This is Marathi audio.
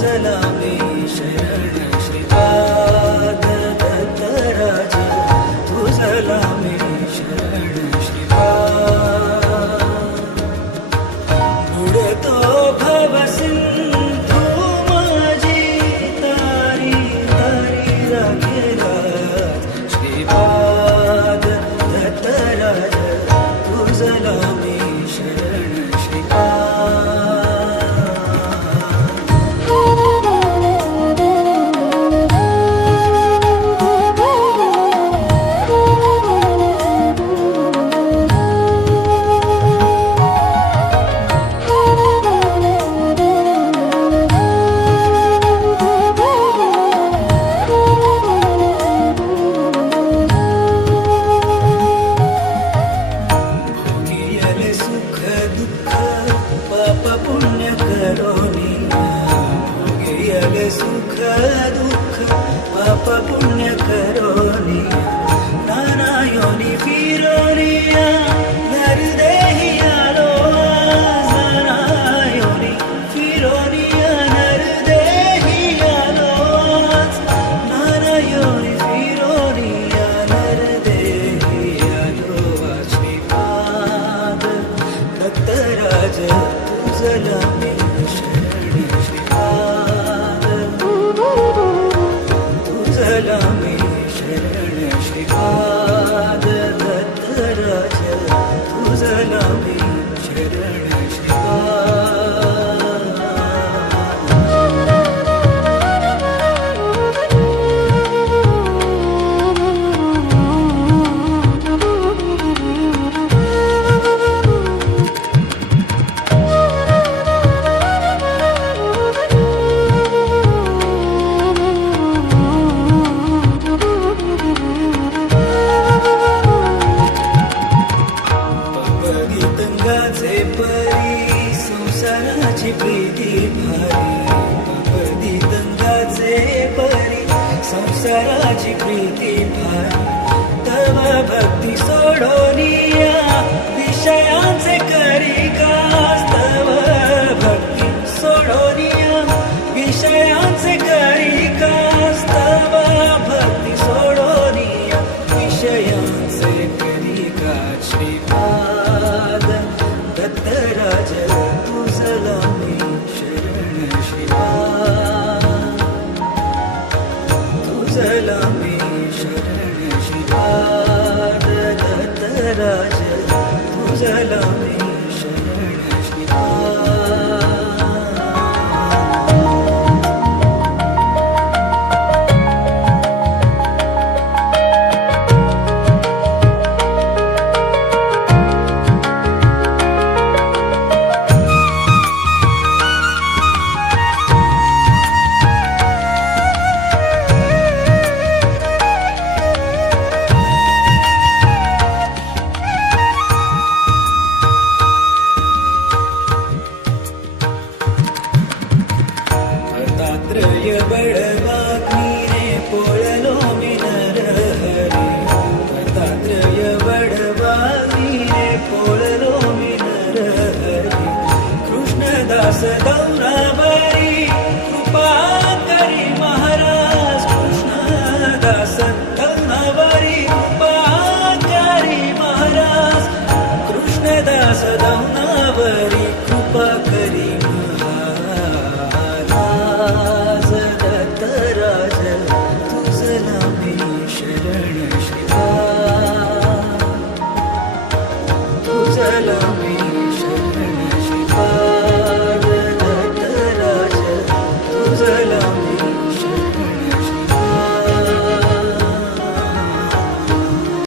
तुझला मी शरण श्रीपाद दत्तराज तुझला मी शरण श्रीपाद बुडतो भवसिंधू माझी तारी तारी राखेला श्रीपाद दत्तराज तुझला मी शरण श्रीपाद सुख दुःख पाप पुण्य करोनी नाना योनी फिरोनिया नरदेही आलो नाना योनी फिरोनिया नरदेही आलो नाना योनी फिरोनिया नरदेही आलो श्रीपाद दत्तराज तुझला मी शरण श्रीपाद तुझला मी शरण श्रीपाद दत्तराज तुझला मी शरण श्रीपाद गंगाचे परी संसाराची प्रीती भारी पदी गंगाचे परी संसाराची प्रीती भारी तव भक्ती सोडोनिया विषयांचे करी कास तव भक्ती सोडोनिया विषयांचे करी कास तव भक्ती सोडोनिया विषयांचे करी का श्रीपाद दत्तराज तुझला मी शरण श्रीपाद तुझला मी शरण श्रीपाद दत्तराज तुझला मी शरण श्रीपाद दत्तात्रय बळ